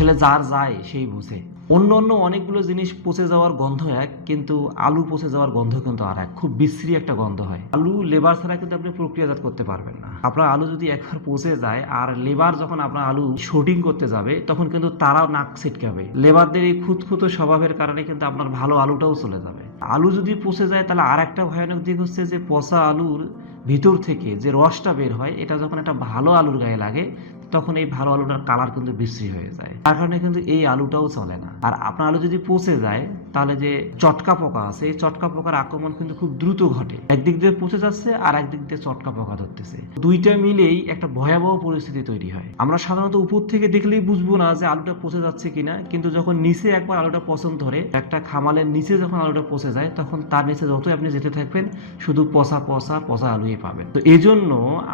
আসলে যার যায় সেই বুঝে। অন্য অন্য অনেকগুলো জিনিস পচে যাওয়ার গন্ধ এক, কিন্তু আলু পচে যাওয়ার গন্ধ কিন্তু আর এক। খুব বিশ্রী একটা গন্ধ হয়। আলু, লেবার ছাড়া কিন্তু আপনি প্রক্রিয়াজাত করতে পারবেন না। আপনার আলু যদি একবার পচে যায় আর লেবার যখন আপনার আলু শুটিং করতে যাবে, তখন কিন্তু তারাও নাক ছিটকাবে। লেবারদের এই খুঁতখুতো স্বভাবের কারণে কিন্তু আপনার ভালো আলুটাও চলে যাবে। আলু যদি পচে যায়, তাহলে আর একটা ভয়ানক দিক হচ্ছে যে পচা আলুর ভিতর থেকে যে রসটা বের হয়, এটা যখন একটা ভালো আলুর গায়ে লাগে তখন এই ভালো আলুটার কালার কিন্তু বিশ্রী হয়ে যায়। তার কারণে কিন্তু এই আলুটাও চলে না। আর আপনার আলু যদি পচে যায় তাহলে যে চটকা পোকা আছে, এই চটকা পোকার আক্রমণ কিন্তু খুব দ্রুত ঘটে। একদিক দিয়ে পচে যাচ্ছে আর একদিক দিয়ে চটকা পোকা ধরতেছে। দুইটা মিলেই একটা ভয়াবহ পরিস্থিতি তৈরি হয়। আমরা সাধারণত উপর থেকে দেখলেই বুঝব না যে আলুটা পচে যাচ্ছে কিনা, কিন্তু যখন নিচে একবার আলুটা পছন্দ ধরে, একটা খামালের নিচে যখন আলুটা পচে যায়, তখন তার নিচে যতই আপনি যেতে থাকবেন, শুধু পচা পচা পচা আলুই পাবেন। তো এই জন্য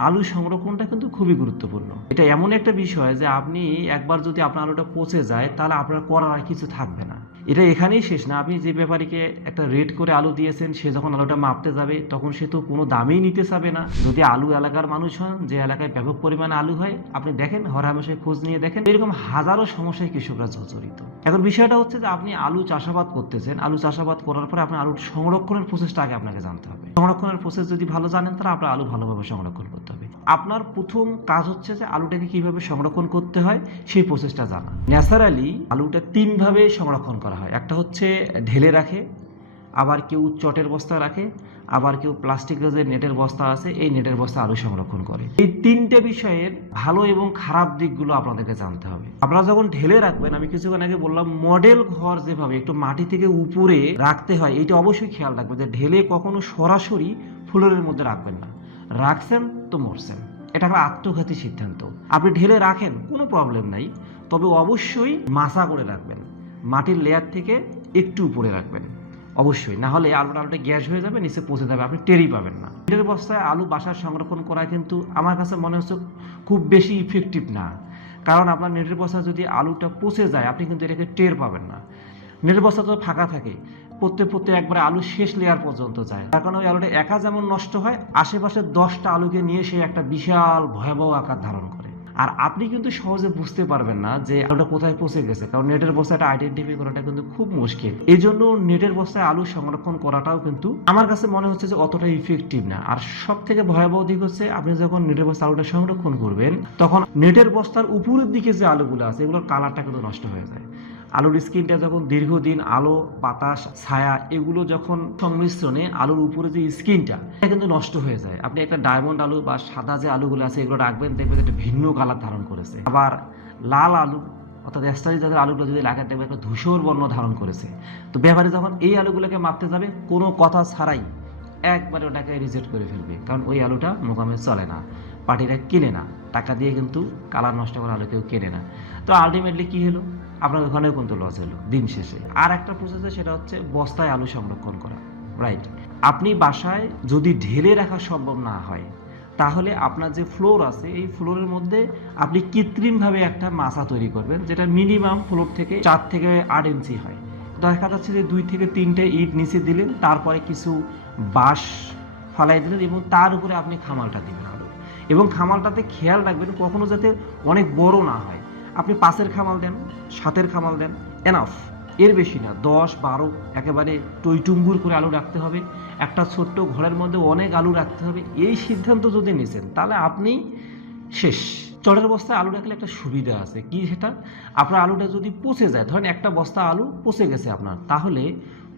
আলু সংরক্ষণটা কিন্তু খুবই গুরুত্বপূর্ণ। এটা এমন একটা বিষয় যে আপনি একবার যদি আপনার আলুটা পচে যায়, তাহলে আপনার করার আর কিছু থাকবে না। এটা এখানেই শেষ না, আপনি যে ব্যাপারীকে একটা রেট করে আলু দিয়েছেন, সে যখন আলুটা মাপতে যাবে, তখন সে তো কোনো দামেই নিতে চাবে না। যদি আলু এলাকার মানুষ হন, যে এলাকায় ব্যাপক পরিমাণে আলু হয়, আপনি দেখেন হরহামেশায় খোঁজ নিয়ে দেখেন, এরকম হাজারো সমস্যায় কৃষকরা জর্জরিত। এখন বিষয়টা হচ্ছে যে, আপনি আলু চাষাবাদ করতেছেন, আলু চাষাবাদ করার পরে আপনার আলুর সংরক্ষণের প্রসেসটা আগে আপনাকে জানতে হবে। সংরক্ষণের প্রসেস যদি ভালো জানেন, তাহলে আপনার আলু ভালোভাবে সংরক্ষণ করতে হবে। আপনার প্রথম কাজ হচ্ছে যে আলুটাকে কীভাবে সংরক্ষণ করতে হয় সেই প্রসেসটা জানা। ন্যাচারালি আলুটা তিনভাবে সংরক্ষণ করা হয়। একটা হচ্ছে ঢেলে রাখে, আবার কেউ চটের বস্তা রাখে, আবার কেউ প্লাস্টিকের যে নেটের বস্তা আছে, এই নেটের বস্তা আলু সংরক্ষণ করে। এই তিনটে বিষয়ের ভালো এবং খারাপ দিকগুলো আপনাদেরকে জানতে হবে। আপনারা যখন ঢেলে রাখবেন, আমি কিছুক্ষণ আগে বললাম মডেল ঘর যেভাবে একটু মাটি থেকে উপরে রাখতে হয় এটা অবশ্যই খেয়াল রাখবেন যে ঢেলে কখনো সরাসরি ফ্লোরের মধ্যে রাখবেন না। রাখছেন তো মরছেন। এটা একটা আত্মঘাতী সিদ্ধান্ত। আপনি ঢেলে রাখেন, কোনো প্রবলেম নাই। তবে অবশ্যই মাসা করে রাখবেন। মাটির লেয়ার থেকে একটু উপরে রাখবেন। অবশ্যই। না হলে আলুটা আলুটা গ্যাস হয়ে যাবে, নিচে পচে যাবে, আপনি টেরই পাবেন না। এটার অবস্থায় আলু বাসার সংরক্ষণ করা কিন্তু আমার কাছে মনে হচ্ছে খুব বেশি ইফেক্টিভ না। কারণ আপনার নেটের বস্তা যদি আলুটা পচে যায়, আপনি কিন্তু এটাকে টের পাবেন না। নেটের বস্তা তো ফাঁকা থাকে। পড়তে পড়তে একবারে আলু শেষ লেয়ার পর্যন্ত যায়। তার কারণে ওই আলুটা একা যেমন নষ্ট হয়, আশেপাশে দশটা আলুকে নিয়ে সে একটা বিশাল ভয়াবহ আকার ধারণ করে। আর আপনি কিন্তু সহজে বুঝতে পারবেন না যে আলুটা কোথায় পৌঁছে গেছে, কারণ নেটের বস্তাটা আইডেন্টিফাই করাটা কিন্তু খুব মুশকিল। এই জন্য নেটের বস্তায় আলু সংরক্ষণ করাটাও কিন্তু আমার কাছে মনে হচ্ছে যে অতটা ইফেক্টিভ না। আর সব থেকে ভয়াবহ দিক হচ্ছে, আপনি যখন নেটের বস্তা আলুটা সংরক্ষণ করবেন, তখন নেটের বস্তার উপরের দিকে যে আলুগুলো আছে, এগুলোর কালারটা কিন্তু নষ্ট হয়ে যায়। আলুর স্কিনটা যখন দীর্ঘদিন আলো, বাতাস, ছায়া এগুলো যখন সংমিশ্রণে আলুর উপরে যে স্কিনটা, এটা কিন্তু নষ্ট হয়ে যায়। আপনি একটা ডায়মন্ড আলু বা সাদা যে আলুগুলো আছে, এগুলো রাখবেন, দেখবেন একটা ভিন্ন কালার ধারণ করেছে। আবার লাল আলু, অর্থাৎ এক্সট্রারি জাতের আলুগুলো যদি লাগাতে দেখবে একটা ধূসর বর্ণ ধারণ করেছে। তো ব্যাপারে যখন এই আলুগুলোকে মাপতে যাবে, কোনো কথা ছাড়াই একবারে ওটাকে রিজেক্ট করে ফেলবে। কারণ ওই আলুটা মোকামে চলে না পার্টিরা কিনে না। টাকা দিয়ে কিন্তু কালার নষ্ট করা আলু কেউ কেনে না। তো আলটিমেটলি কি হলো? আপনার ওখানেও কিন্তু লস হলো, দিন শেষে। আর একটা প্রসেস সেটা হচ্ছে বস্তায় আলু সংরক্ষণ করা রাইট আপনি বাসায় যদি ঢেলে রাখা সম্ভব না হয়, তাহলে আপনার যে ফ্লোর আছে, এই ফ্লোরের মধ্যে আপনি কৃত্রিমভাবে একটা মাছা তৈরি করবেন, যেটা মিনিমাম ফ্লোর থেকে চার থেকে আট ইঞ্চি হয়। দেখা যাচ্ছে যে দুই থেকে তিনটে ইট নিচে দিলেন, তারপরে কিছু বাঁশ ফালাই দিলেন এবং তার উপরে আপনি খামালটা দিবেন আলু। এবং খামালটাতে খেয়াল রাখবেন, কখনো যাতে অনেক বড় না হয়। আপনি পাঁচের খামাল দেন, সাতের খামাল দেন এনাফ এর বেশি না, দশ, বারো, একেবারে টইটুম্বুর করে আলু রাখতে হবে। একটা ছোট্ট ঘরের মধ্যে অনেক আলু রাখতে হবে। এই সিদ্ধান্ত যদি নিয়েছেন তাহলে আপনি শেষ। চটের বস্তায় আলু রাখলে একটা সুবিধা আছে। কি সেটা? আপনার আলুটা যদি পচে যায়, ধরেন একটা বস্তা আলু পচে গেছে আপনার, তাহলে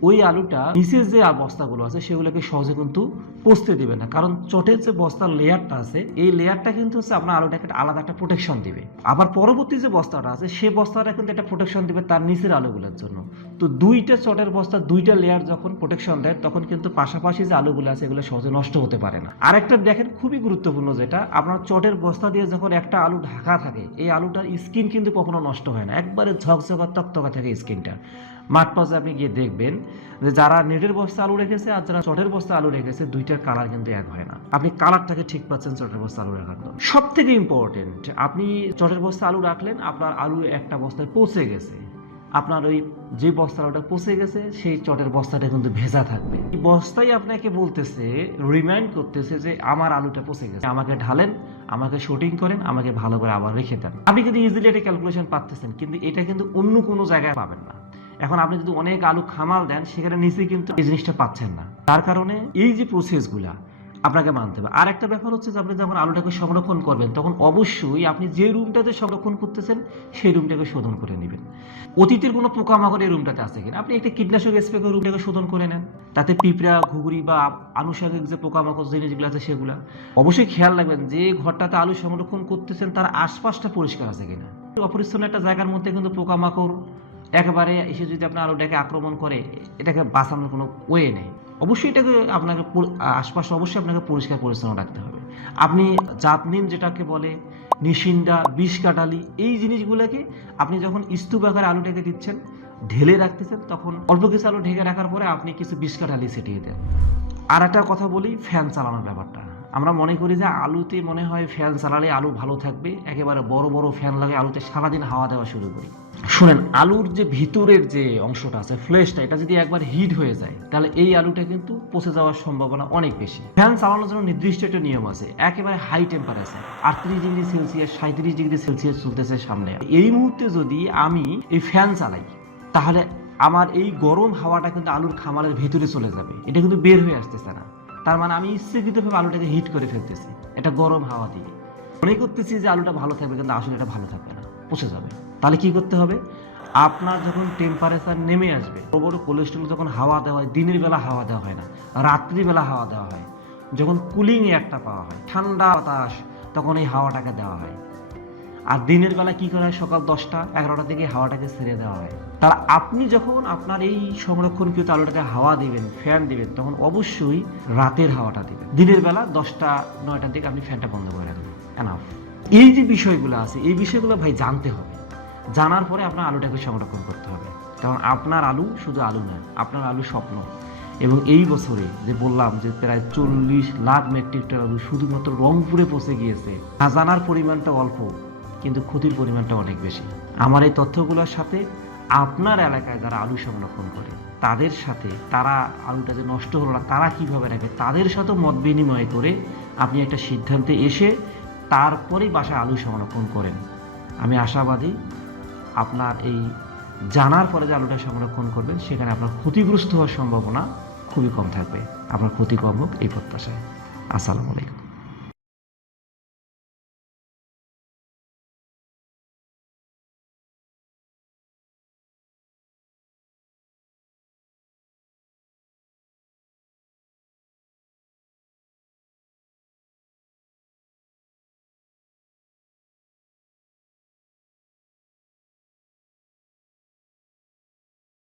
ওই আলুটা নিচের যে বস্তাগুলো আছে, সেগুলোকে সহজে কিন্তু পচতে দিবে না। কারণ চটের যে বস্তার লেয়ারটা আছে, এই লেয়ারটা কিন্তু হচ্ছে আপনার আলুটাকে আলাদা একটা প্রোটেকশন দিবে। আবার পরবর্তী যে বস্তাটা আছে সেই বস্তাটা কিন্তু একটা প্রোটেকশন দিবে তার নিচের আলুগুলোর জন্য। তো দুইটা চটের বস্তা, দুইটা লেয়ার যখন প্রোটেকশন দেয়, তখন কিন্তু পাশাপাশি যে আলুগুলো আছে, এগুলো সহজে নষ্ট হতে পারে না। আরেকটা দেখেন, খুবই গুরুত্বপূর্ণ যেটা, আপনার চটের বস্তা দিয়ে যখন একটা আলু ঢাকা থাকে, এই আলুটার স্কিন কিন্তু কখনো নষ্ট হয় না। একবারে ঝকঝকা তকতকা থাকে স্কিনটা মাঠ পাশে আপনি গিয়ে দেখবেন যে যারা নেটের বস্তা আলু রেখেছে আর যারা চটের বস্তা আলু রেখেছে দুইটার কালার কিন্তু এক হয় না। আপনি কালারটাকে ঠিক পাচ্ছেন চটের বস্তা আলু রাখার জন্য। সব থেকে ইম্পর্টেন্ট আপনি চটের বস্তা আলু রাখলেন, আপনার আলু একটা বস্তায় পচে গেছে। আপনার ওই যে বস্তার ওটা পচে গেছে, সেই চটের বস্তাটা কিন্তু ভেজা থাকবে। এই বস্তাই আপনাকে বলতেছে রিমাইন্ড করতেছে যে আমার আলুটা পচে গেছে। আমাকে ঢালেন, আমাকে শুটিং করেন, আমাকে ভালো করে আবার রেখে দেন। আপনি কিন্তু ইজিলি এটা ক্যালকুলেশন পাচ্ছেন, কিন্তু এটা কিন্তু অন্য কোনো জায়গায় পাবেন না। এখন আপনি যদি অনেক আলু খামাল দেন, সেখানে নিচে কিন্তু এই জিনিসটা পাচ্ছেন না। তার কারণে এই যে প্রসেসগুলা আপনাকে মানতে হবে। আর একটা ব্যাপার হচ্ছে যে আপনি যখন আলুটাকে সংরক্ষণ করবেন, তখন অবশ্যই আপনি যে রুমটাতে সংরক্ষণ করতেছেন, সেই রুমটাকে শোধন করে নেবেন। অতীতের কোনো পোকামাকড় এই রুমটাতে আছে কিনা? আপনি একটা কীটনাশক স্প্রে করে রুমটাকে শোধন করে নেন। তাতে পিঁপড়া, ঘুঘুরি বা আনুষঙ্গিক যে পোকামাকড় জিনিসগুলো আছে সেগুলো। অবশ্যই খেয়াল রাখবেন যে ঘরটাতে আলু সংরক্ষণ করতেছেন, তার আশপাশটা পরিষ্কার আছে কিনা। অপরিচ্ছন্ন একটা জায়গার মধ্যে কিন্তু পোকামাকড় একেবারে এসে যদি আপনার আলুটাকে আক্রমণ করে, এটাকে বাঁচানোর কোনো ওয়ে নেই। অবশ্যই এটাকে আপনাকে আশপাশে অবশ্যই আপনাকে পরিষ্কার পরিচ্ছন্ন রাখতে হবে। আপনি জাতনিম যেটাকে বলে নিশিন্ডা বিষ কাটালি, এই জিনিসগুলোকে আপনি যখন স্তূপ আকারে আলুটাকে দিচ্ছেন, ঢেলে রাখতেছেন, তখন অল্প কিছু আলু ঢেকে রাখার পরে আপনি কিছু বিষ কাটালি ছিটিয়ে দেন। আর একটা কথা বলি ফ্যান চালানোর ব্যাপারটা। আমরা মনে করি যে আলুতে মনে হয় ফ্যান চালালে আলু ভালো থাকবে, একেবারে বড় বড় ফ্যান লাগে আলুতে সারাদিন হাওয়া দেওয়া শুরু করি। শুনেন, আলুর যে ভিতরের যে অংশটা আছে ফ্লেশটা এটা যদি একবার হিট হয়ে যায়, তাহলে এই আলুটা কিন্তু পচে যাওয়ার সম্ভাবনা অনেক বেশি। ফ্যান চালানোর জন্য নির্দিষ্ট একটা নিয়ম আছে, একেবারে হাই টেম্পারেচার আটত্রিশ ডিগ্রি সেলসিয়াস সাঁত্রিশ ডিগ্রি সেলসিয়াস চলতেছে সামনে। এই মুহূর্তে যদি আমি এই ফ্যান চালাই, তাহলে আমার এই গরম হাওয়াটা কিন্তু আলুর খামারের ভিতরে চলে যাবে, এটা কিন্তু বের হয়ে আসতেছে না। তার মানে আমি ইচ্ছাকৃতভাবে আলুটাকে হিট করে ফেলতেছি। এটা গরম হাওয়া দিয়ে। মনে করতেছি যে আলুটা ভালো থাকবে, কিন্তু আসলে এটা ভালো থাকবে না। পচে যাবে। তাহলে কি করতে হবে? আপনার যখন টেম্পারেচার নেমে আসবে বড় বড় কোলেস্ট্রল যখন হাওয়া দেওয়া হয়, দিনের বেলা হাওয়া দেওয়া হয় না রাত্রিবেলা হাওয়া দেওয়া হয়, যখন কুলিং একটা পাওয়া হয়, ঠান্ডা বাতাস, তখন এই হাওয়াটাকে দেওয়া হয়। আর দিনের বেলা কি করা হয়? সকাল দশটা, এগারোটা থেকে হাওয়াটাকে ছেড়ে দেওয়া হয়। তাহলে আপনি যখন আপনার এই সংরক্ষণ সংরক্ষণকৃত আলোটাকে হাওয়া দিবেন, ফ্যান দিবেন, তখন অবশ্যই রাতের হাওয়াটা দিবেন। দিনের বেলা দশটা, নয়টার দিকে আপনি ফ্যানটা বন্ধ করে রাখবেন। এনাফ এই যে বিষয়গুলো আছে, এই বিষয়গুলো ভাই জানতে হবে। জানার পরে আপনার আলুটাকে সংরক্ষণ করতে হবে। কারণ আপনার আলু শুধু আলু নয়, আপনার আলু স্বপ্ন। এবং এই বছরে যে বললাম যে প্রায় চল্লিশ লাখ মেট্রিক টন আলু শুধুমাত্র রংপুরে পৌঁছে গিয়েছে খাজানার পরিমাণটা অল্প। কিন্তু ক্ষতির পরিমাণটা অনেক বেশি। আমার এই তথ্যগুলোর সাথে আপনার এলাকায় যারা আলু সংরক্ষণ করে, তাদের সাথে তারা আলুটা যে নষ্ট হলো না, তারা কীভাবে রাখবে? তাদের সাথে মত বিনিময় করে আপনি একটা সিদ্ধান্তে এসে তারপরেই বাসায় আলু সংরক্ষণ করেন। আমি আশাবাদী আপনার এই জানার পরে যে আলুটা সংরক্ষণ করবেন, সেখানে আপনার ক্ষতিগ্রস্ত হওয়ার সম্ভাবনা খুবই কম থাকবে। আপনার ক্ষতি কম হোক এই প্রত্যাশায়। আসসালামু আলাইকুম।